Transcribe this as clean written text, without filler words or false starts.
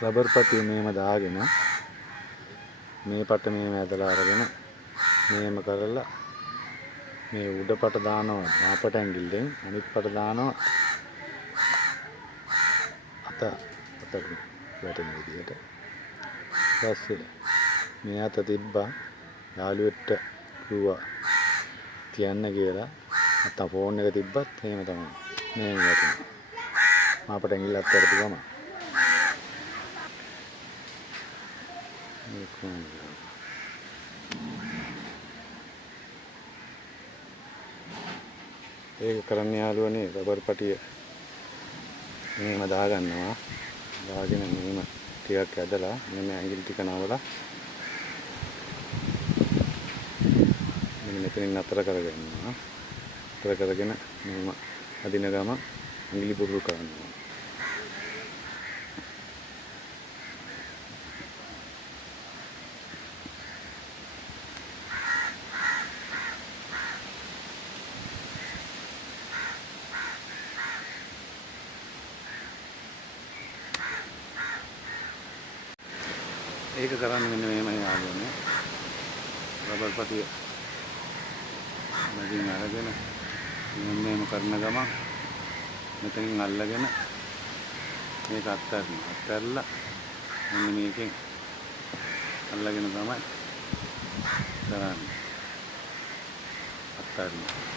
Rubber පටිය මෙහෙම දාගෙන මේ පට මෙහෙම ඇදලා අරගෙන මෙහෙම කරලා මේ උඩ පට දානවා මාපට ඇඟිල්ලෙන් අනිත් පට දානවා අතට වැටෙන විදියට. ඊපස්සේ මේ අත තිබ්බා යාළුවෙක්ට කිව්වා තියන්න කියලා. නැත්තම් ෆෝන් එක තිබ්බත් එහෙම තමයි. මෙහෙම වැටෙනවා. මාපට ඇඟිල්ල අත්හැරපු ගමන් ඒක කරන්න යාළුවනේ රබර් පටිය මෙහෙම දාගන්නවා. දාගෙන මෙහෙම ටිකක් ඇදලා මෙන්න ඇඟිලි ටික නවලා මෙන්න මෙතනින් නතර කරගන්නවා. නතර කරගෙන මෙහෙම අදින ගම ඇඟිලි පුරුදු කරනවා. ඒක කරන්නේ මෙන්න මෙහෙමයි යාළුවනේ. රබර් පටිය මැදින් අරගෙන මෙහෙම කරන ගමන් මෙතනින් අල්ලගෙන මේක අත්හැරනවා. අත්හැරලා මෙන්න මේකෙන් අල්ලගෙන තමයි කරන්නේ. අත්හැරනවා.